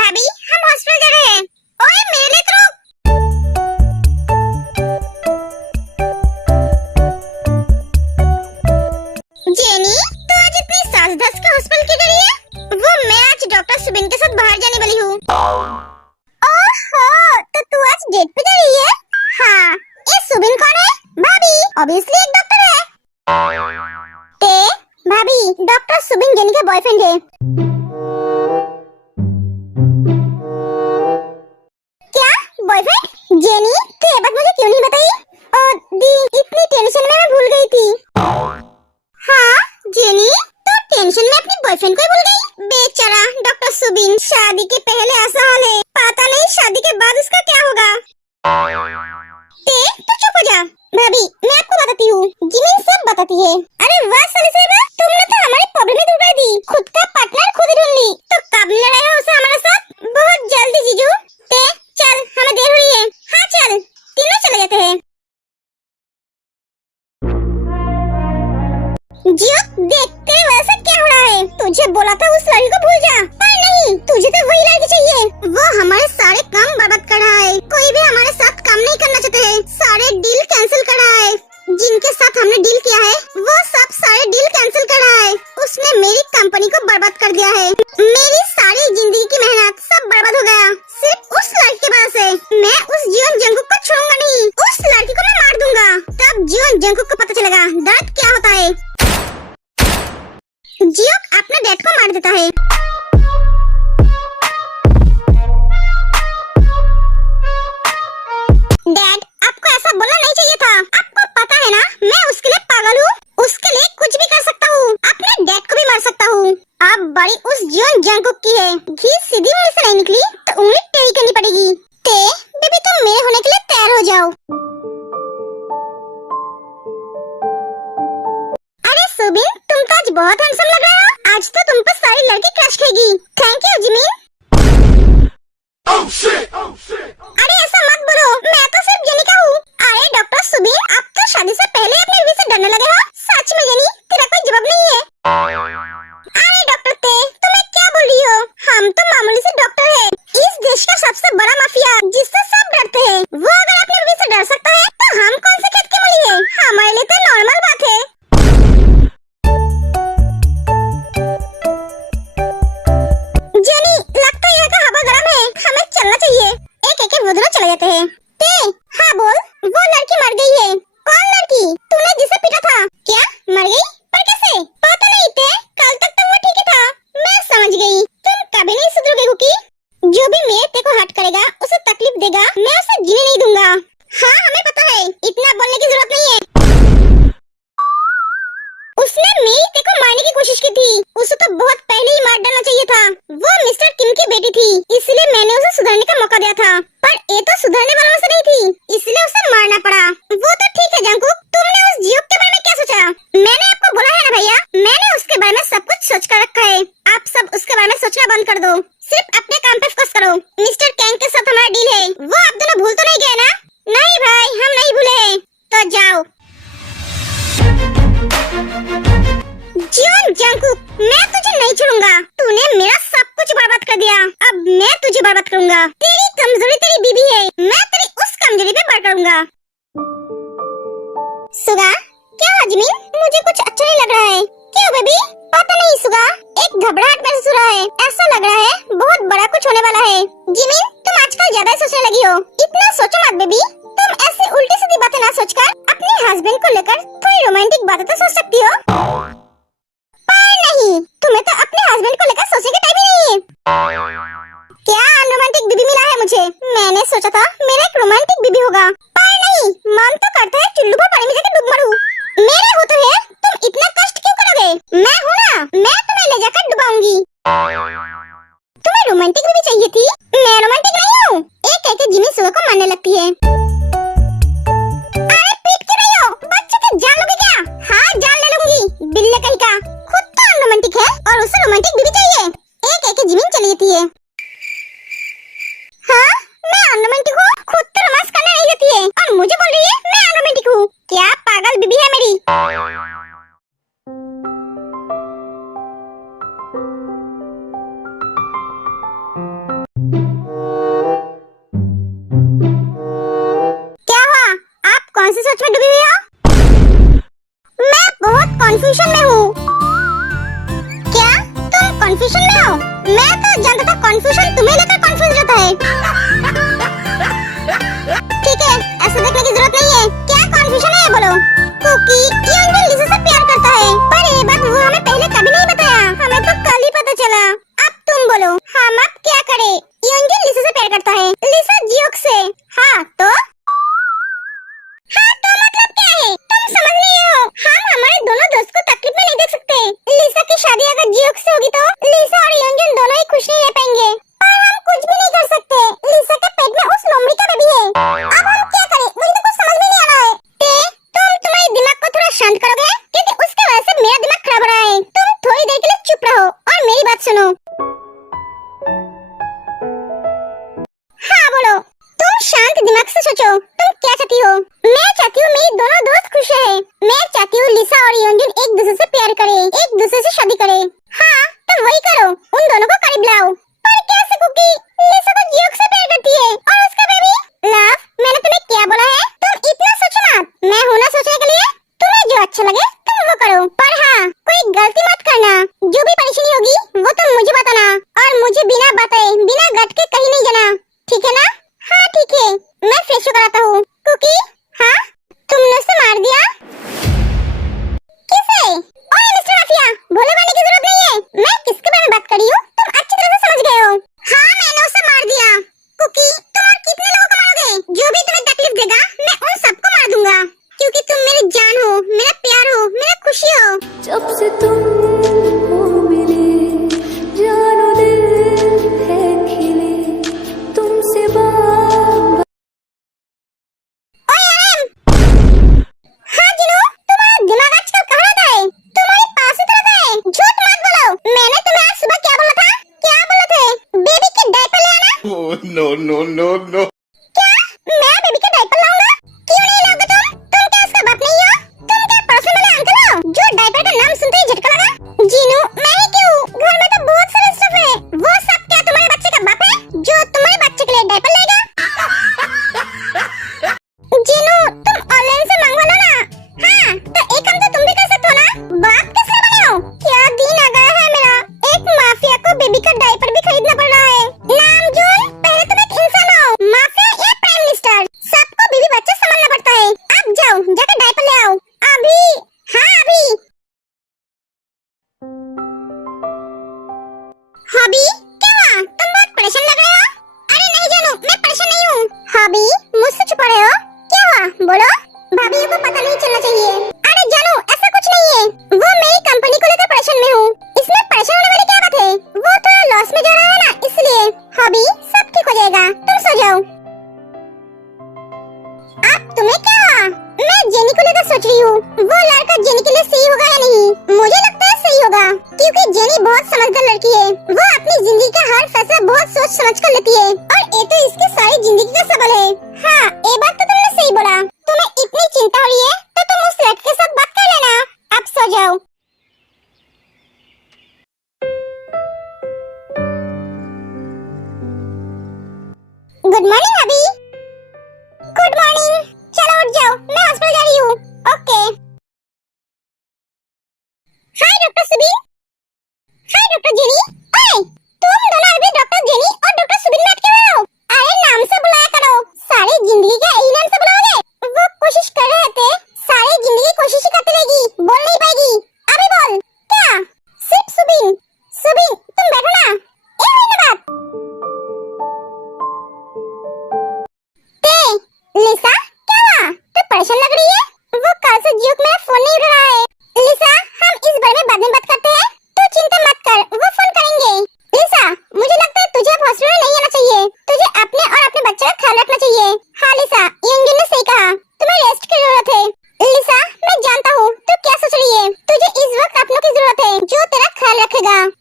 भाभी हम हॉस्पिटल जा रहे हैं। ओए मेरे लिए तो रुक। जेनी तो आज इतनी साज धज के हॉस्पिटल क्यों जा रही है? वो मैं आज डॉक्टर सुबिन के साथ बाहर जाने वाली हूँ। ओहो तो तू आज डेट पे जा रही है? हाँ ये सुबिन कौन है? भाभी ऑब्वियसली एक डॉक्टर है। भाभी डॉक्टर सुबिन जेनी का बॉयफ्रेंड है। बॉयफ्रेंड? जेनी तो ये बात मुझे क्यों नहीं बताई? और दी इतनी टेंशन में मैं भूल गई थी। हाँ जेनी तो टेंशन में अपने बॉयफ्रेंड को ही भूल गई? बेचारा डॉक्टर सुबिन शादी के पहले ऐसा हाल है, पता नहीं शादी के बाद उसका क्या होगा। तो चुप हो जा। भाभी मैं आपको बताती हूँ, जिमिन सब बताती है। अरे वाह सलीसैबा, तुमने तो हमारी प्रॉब्लम ही दूर कर दी। खुद का पार्टनर खुद ही ढूंढ ली। तो कब लड़ाई हो उसे हमारे साथ? बहुत जल्दी जीजू। चल हमें देर हुई है। हाँ चल तीनों चले जाते हैं। जियो देख तेरे वजह से क्या हो रहा है? तुझे बोला था उस लड़की को भूल जा, पर नहीं तुझे तो वही लड़की चाहिए। वो हमारे सारे काम बर्बाद कर रहा है। कोई भी हमारे साथ काम नहीं करना चाहते है। सारे डील कैंसिल कर रहा है। जिनके साथ हमने डील किया है वो सब सारे डील कैंसिल कर रहा है। उसने मेरी कंपनी को बर्बाद कर दिया है। मेरी सारी जिंदगी की मेहनत सब बर्बाद हो गया सिर्फ उस लड़की की वजह से। मैं उस जीवन जंगकुक को छोड़ूंगा नहीं। उस लड़की को मैं मार दूंगा, तब जीवन जंगकुक को पता चलेगा दर्द क्या होता है। जियो अपने डैड को मार देता है। डैड आपको ऐसा बोलना नहीं चाहिए था। आपको पता है ना मैं उसके लिए पागल हूँ। उसके लिए कुछ भी कर सकता हूँ। अपने डैड को भी मार सकता हूँ। अब बड़ी उस जीवन जंगकुक की है। घी सीधी मुंह से नहीं निकली तो उंगली टेढ़ी करनी पड़ेगी। ते बेबी तुम मेरे होने के लिए तैयार हो जाओ। अरे सुबिन तुम तो आज बहुत हैंडसम लग रहे हो। आज तो तुम पर सारी लड़की क्रश खाएगी। Thank you Jimin. अरे ऐसा मत बोलो, मैं तो सिर्फ जेनी का हूँ। अरे डॉक्टर सुबिन आप तो शादी से पहले अपने बीवी से डरने लगे हो। सच में जेनी तेरा कोई जवाब नहीं है। अरे डॉक्टर ते तुम्हें क्या बोल रही हो? हम तो मामूली से डॉक्टर है। इस देश का सबसे बड़ा माफिया जिससे सब डरते हैं। वो अगर अपने बीवी से डर सकता है तो हम कौन से खेत के मूली है? हमारे लिए तो नॉर्मल बात है। जेनी लगता है यहाँ का हवा गर्म है, हमें चलना चाहिए। एक एक वो दोनों चले जाते हैं। ते हाँ बोल। वो लड़की मर गई है। कौन लड़की? तूने जिसे पीटा था। क्या मर गई? पर कैसे? पता नहीं ते कल तक तो वो ठीक ही था। मैं समझ गई तुम कभी नहीं सुधरोगे कुकी। जो भी मेरे ते को हर्ट करेगा उसे तकलीफ देगा मैं उसे जीने नहीं दूंगा। हाँ हमें पता है, इतना बोलने की जरूरत नहीं है। उसने मेरी ते को मारने की कोशिश की थी। उसे तो बहुत पहले ही मार डालना चाहिए था। वो मिस्टर किम की बेटी थी, इसलिए मैंने उसे सुधरने का मौका दिया था। पर ये तो सुधरने वालों में से नहीं थी, इसलिए उसे मारना पड़ा। वो तो ठीक है जंगकुक, तुमने उस जियोक के बारे में क्या सोचा? मैंने आपको बोला है ना भैया, मैंने उसके बारे में सब कुछ सोच कर रखा है। आप सब उसके बारे में सोचना बंद कर दो, सिर्फ अपने काम पे फोकस करो। मिस्टर कैंग के साथ हमारा डील है, वो आप दोनों भूल तो नहीं गए ना? नहीं भाई हम नहीं भूले हैं। तो जाओ। जीवन जंगकुक मैं तुझे नहीं छोड़ूंगा। तूने मेरा सब कुछ बर्बाद कर दिया, अब मैं तुझे बर्बाद करूंगा। तेरी कमजोरी तेरी बीबी है, मैं तेरी उस कमजोरी पे वार करूंगा। सुगा क्या जिमिन? मुझे कुछ अच्छा नहीं लग रहा है। क्यों बेबी? पता नहीं सुगा, एक घबराहट महसूस हो रहा है। ऐसा लग रहा है बहुत बड़ा कुछ होने वाला है। जिमिन तुम आजकल ज्यादा सोचने लगी हो। इतना सोचो मत बेबी। तुम ऐसी उल्टी सीधी बातें ना सोचकर अपने हस्बैंड को लेकर थोड़ी रोमांटिक बातें तो सोच सकती हो। नहीं तुम्हें तो अपने हस्बैंड को लेकर सोचने का टाइम ही नहीं है। क्या अनरोमांटिक बीबी मिला है मुझे? मैंने सोचा था मेरा एक रोमांटिक बीबी होगा, पर नहीं। मन तो करता है चुल्लू पर पानी में जाकर डूब मरूं। मेरा हो तो है, तुम इतना कष्ट क्यों करोगे? मैं हूँ ना, मैं तुम्हें ले जाकर डुबाऊंगी। तुम्हें रोमांटिक बीबी चाहिए थी? मैं रोमांटिक नहीं हूँ। एक जिमी सुगा को मारने लगती है। अरे पीट क्यों रही हो? बच्चे की जान लोगे क्या? हाँ जान ले लूंगी, बिल्ले कहीं का। खुद तो अनरोमांटिक है और उसे रोमांटिक बीवी चाहिए। एक एक जमीन चली जाती है। हाँ मैं अनरोमांटिक हूँ, खुद तो रोमांस करने नहीं देती है और मुझे बोल रही है मैं अनरोमांटिक हूँ। क्या पागल बीबी है मेरी। क्या हुआ? आप कौन सी सोच में डूबी हुई हो? मैं बहुत कंफ्यूजन में हूँ। क्या तुम कंफ्यूजन में हो? मैं तो जानता था कंफ्यूजन तुम्हें लेकर कंफ्यूज रहता है। ठीक है, ऐसा देखने की जरूरत नहीं है। क्या कंफ्यूजन है ये बोलो। कुकी योंजन लिसा से प्यार करता है, पर ये बात वो हमें पहले कभी नहीं बताया, हमें तो कल ही पता चला। अब तुम बोलो हम अब क्या करें? योंजन लिसा से प्यार करता है, लिसा जियोक से। हाँ तो मतलब क्या है? तुम समझ नहीं हो। हम हमारे दोनों दोस्त को तकलीफ में नहीं देख सकते। लिसा की शादी अगर जियोक से होगी तो लिसा और योंजन दोनों ही खुश नहीं रह पाएंगे। और हम कुछ भी नहीं कर सकते, लिसा के पेट में उस लोमड़ी का बेबी है। अब हम क्या करें? मुझे तो कुछ समझ में नहीं आ रहा है। तुम तुम्हारे दिमाग को थोड़ा शांत करोगे, क्योंकि उसके वजह से मेरा दिमाग खराब हो रहा है। तुम थोड़ी देर के लिए चुप रहो और मेरी बात सुनो। हाँ बोलो, तुम शांत दिमाग से सोचो, तुम क्या चाहती हो? मैं चाहती हूँ मेरी दोनों दोस्त खुश रहे। मैं चाहती हूँ लिसा और योंजन एक दूसरे से प्यार करे, एक दूसरे से शादी करे। हाँ तो वही करो, उन दोनों को करीब लाओ। पर कैसे कुकी? लिसा तो जियोक से प्यार करती है और उसका बेबी। लव, मैंने तुम्हें क्या बोला है? तुम इतना सोचो मत, मैं हूँ ना सोचने के लिए। तुम्हें जो अच्छा लगे तुम वो करो, पर हाँ कोई गलती मत करना। जो भी परेशानी होगी वो तुम मुझे बताना, और मुझे बिना बताए बिना गट के कहीं नहीं जाना, ठीक है ना? हाँ ठीक है, मैं फ्रेश हो कराता हूँ। कुकी हाँ तुमने उसे मार दिया? किसे? ओए मिस्टर माफिया, भोले बनने की जरूरत नहीं है। मैं किसके बारे में बात कर रही हूँ तुम अच्छी तरह से समझ गए हो। हाँ मैंने उसे मार दिया। कुकी तुम और कितने लोगों को मारोगे? जो भी तुम्हें तकलीफ देगा मैं उन सबको मार दूंगा, क्योंकि तुम मेरी जान हो, मेरा प्यार हो, मेरा खुशी हो। जब से तुम हो मिले जानो दिल है खिले तुमसे हाँ जिनू, तुम्हारा दिमाग आजकल कहाँ रहता है? तुम्हारे पास ही तो रहता है। झूठ मत बोलो। मैंने तुम्हें आज सुबह क्या बोला था? क्या बोले थे? बेबी के डायपर ले आना। Oh, no, no, no, no. क्या? मैं बेबी के डायपर लाऊंगा? क्यों नहीं लाओगे तुम? तुम क्या उसका बाप नहीं हो? तुम क्या पड़ोस में वाले अंकल हो जो डायपर का नाम सुनते ही झटका लगा? जिनू मैं ही क्यों? घर में तो बहुत सारे स्टफ है। वो सब क्या तुम्हारे बच्चे का बाप है जो तुम्हारे बच्चे के लिए डायपर लाएगा? जिनू तुम ऑनलाइन से मंगवा लो ना। हाँ तो एक काम तो तुम भी कर सकते हो ना। बाप किस लिए बने हो? क्या दिन आ गया है मेरा, एक माफिया को बेबी का डायपर भी खरीदना पड़ रहा है। नामजोल, पहले तुम एक इंसान हो, माफिया या प्राइम मिनिस्टर, सबको बीवी बच्चे संभालना पड़ता है। अब जाओ जाकर डायपर ले आओ अभी। हाँ अभी। हॉबी क्या हुआ? तुम बहुत परेशान लग रहे हो। अरे नहीं जानू, मैं परेशान नहीं हूँ। हॉबी मुझसे छुपा रहे हो? क्या हुआ बोलो, भाभी को पता नहीं चलना चाहिए। अरे जानू ऐसा कुछ नहीं है, वो मेरी कंपनी को लेकर परेशान में हूँ। इसमें परेशान होने वाली क्या बात है? वो थोड़ा लॉस में जा रहा है ना, इसलिए। हॉबी सब ठीक हो जाएगा, तुम सो जाओ। अब तुम्हें क्या हुआ? मैं जेनी को लेकर सोच रही हूँ, वो लड़का जेनी के लिए सही होगा या नहीं। मुझे लगता है सही होगा, क्योंकि जेनी बहुत समझदार लड़की है। वो अपनी जिंदगी का हर फैसला बहुत सोच समझ कर लेती है, और ये तो इसकी सारी जिंदगी का सबल है। हाँ ये बात तो तुमने सही बोला। तुम्हें इतनी चिंता हो रही है तो तुम उस लड़के के साथ बात कर लेना। अब सो जाओ। गुड मॉर्निंग अभी। गुड मॉर्निंग, चलो उठ जाओ, मैं हॉस्पिटल जा रही हूँ। Okay. Hi doctor Subin. Hi doctor Jenny. ओए तुम दोनों अभी डॉक्टर जेनी और डॉक्टर सुबीन में अटके हुए हो। अरे नाम से बुलाया करो, सारी जिंदगी का यही नाम से बुलाओगे? वो कोशिश कर रहे थे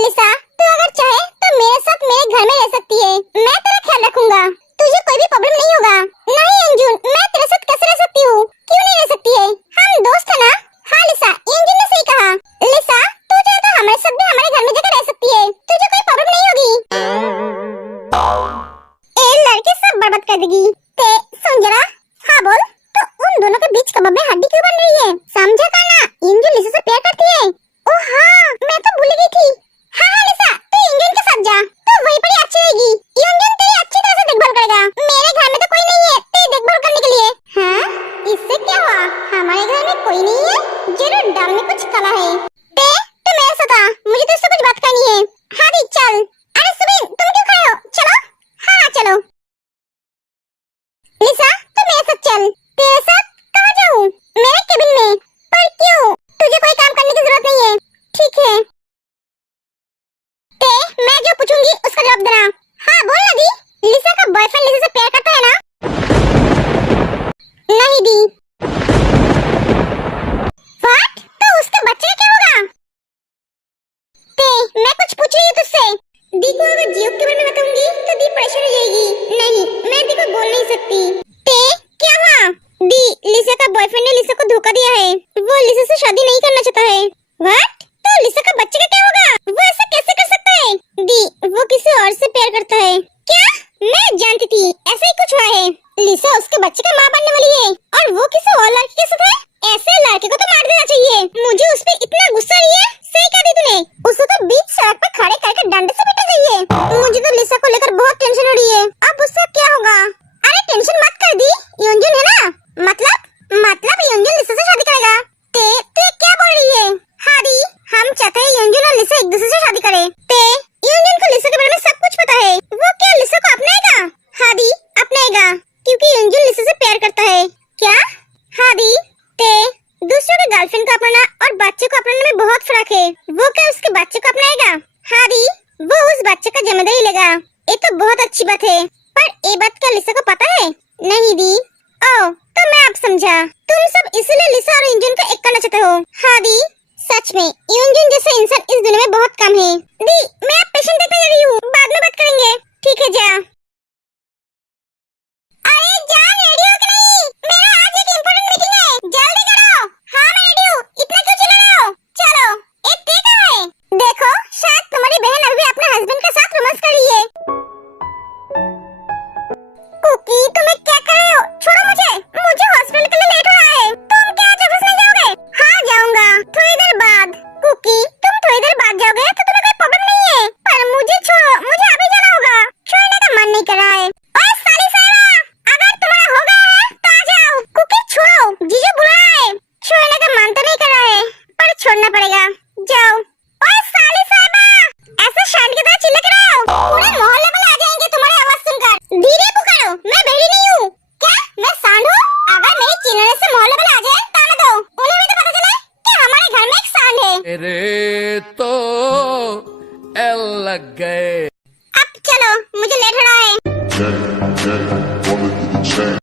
लिसा, तू अगर चाहे तो मेरे साथ मेरे घर में रह सकती है। मैं तेरा ख्याल रखूंगा, तुझे कोई भी प्रॉब्लम नहीं होगा। नहीं अंजुन, मैं तेरे साथ कैसे रह सकती हूँ? क्यों नहीं रह सकती है? हम दोस्त है ना। हाँ लिसा, अंजुन ने सही कहा। लिसा, तू चाहे तो हमारे साथ भी हमारे घर में जाकर रह सकती है, तुझे कोई प्रॉब्लम नहीं होगी। ए लड़के सब बर्बाद कर देगी। ते सुन जरा। हाँ बोल। तो उन दोनों के बीच कबाब में हड्डी क्यों बन रही है? समझा करना, अंजुन लिसा से प्यार करती है। ओ हाँ, मैं तो भूल गई थी। हाँ हाँ लिसा, तू अंजुन के साथ जा, तो वहीं पर ही अच्छी रहेगी। अंजुन तेरी अच्छी तरह से देखभाल करेगा। मेरे घर में तो कोई नहीं है तेरी देखभाल करने के लिए। हाँ, इससे क्या हुआ? हमारे घर में कोई नहीं है, जरूर दाल में कुछ काला है। तू मेरे साथ आ, मुझे तुझसे कुछ बात करनी है। हाँ दी चल। अरे सुबिन, तुम क्यों खड़े हो? चलो। हाँ चलो। लिसा, तू मेरे साथ चल। तेरे साथ कहाँ जाऊँ? मेरे केबिन में। पर क्यों? तुझे कोई काम करने की जरूरत नहीं है। ठीक है। मैं जो पूछूंगी उसका जवाब देना। हाँ बोल ना दी। लिसा का बॉयफ्रेंड लिसा से प्यार करता है ना? नहीं दी। व्हाट? तो उसके बच्चे का क्या होगा? मैं कुछ पूछ रही हूँ तुझसे। दी को अगर जियो के बारे में बताऊंगी तो दी परेशान हो जाएगी। नहीं, मैं दी को बोल नहीं सकती। क्या हुआ? दी, लिसा का बॉयफ्रेंड ने लिसा को धोखा दिया है। वो लिसा से शादी नहीं करना चाहता है। व्हाट? तो लिसा का बच्चे का क्या होगा? वो ऐसा कैसे कर सकता है? दी, वो किसी और से प्यार करता है। क्या? मैं जानती थी ऐसा ही कुछ हुआ है। लिसा उसके बच्चे का माँ बनने वाली है और वो किसी और लड़के के साथ है। ऐसे लड़के को तो मार देना चाहिए। मुझे उस पे इतना गुस्सा नहीं है। सही कहा दी तूने। उसे तो बीच सड़क पर खड़े करके डंडे से पीटना चाहिए। मुझे तो लिसा को लेकर बहुत टेंशन हो रही है। अब उसका क्या होगा? अरे टेंशन मत कर दी, अंजुन है ना। मतलब अंजुन लिसा से शादी करेगा। ते क्या बोल रही है? हाँ दी, हम चाहते हैं अंजुन और लिसा एक दूसरे से शादी करे। अंजुन को लिसा के बारे में सब कुछ पता है। वो क्या लिसा को अपनाएगा? हाँ दी, अपनाएगा, क्योंकि अंजुन लिसा से प्यार करता है। क्या? हाँ दी। दूसरों के गर्लफ्रेंड को अपनाना और बच्चे को अपनाने में बहुत फर्क है। वो क्या उसके बच्चे को अपनाएगा? हाँ दी, वो उस बच्चे का जिम्मेदारी लेगा। ये तो बहुत अच्छी बात है। पर ये बात क्या लिसा को पता है? नहीं दी। ओह, तो मैं अब समझा। तुम सब इसलिए लिसा और अंजुन को एक करना चाहते हो। हाँ दी, सच में अंजुन जैसा इंसान इस दुनिया में बहुत कम है। दी, मैं अब पेशेंट देखने जा रही हूँ, बाद में बात करेंगे। ठीक है, जा। अरे जान, रेडी हो कि नहीं? मेरा आज एक इम्पोर्टेंट मीटिंग है, जल्दी करो। हाँ मैं रेडी हूँ, इतना क्यों चिल्ला रहे हो? चलो। एक ठीक है। देखो, शायद तुम्हारी बहन अभी अपने हस्बैंड के साथ रोमांस कर रही है। कुकी, तुम्हें क्या कर रहे हो? छोड़ो मुझे हॉस्पिटल के लिए लेट हो रहा है। तुम क्या आज ऑफिस नहीं जाओगे? हाँ जाऊंगा, थोड़ी देर बाद। कुकी, तुम थोड़ी देर बाद जाओगे तो तुम्हें कोई प्रॉब्लम नहीं है, पर मुझे छोड़ो, मुझे अभी जाना होगा। छोड़ने का मन नहीं कर रहा है। ओए साली साहिबा, अगर तुम्हारा हो गया है तो आ जाओ। कुकी छोड़ो, जीजू बुला रहा है। छोड़ने का मन तो नहीं कर रहा है, पर छोड़ना पड़ेगा। जाओ। ओए साली साहिबा, ऐसे शांत की तरह चिल्ला क्यों रहे हो? पूरे मोहल्ले वाले आ जाएंगे तुम्हारी आवाज सुनकर। धीरे पुकारो, मैं बहरी नहीं हूँ। क्या मैं सांड हूँ? अगर मेरे चिल्लाने से मोहल्ले वाले आ जाए ताना दो, उन्हें भी तो पता चले कि हमारे घर में एक सांड है। मेरे तो एल लग गए। अब चलो, मुझे लेट हो रहा है। Jack, wanna do the chain.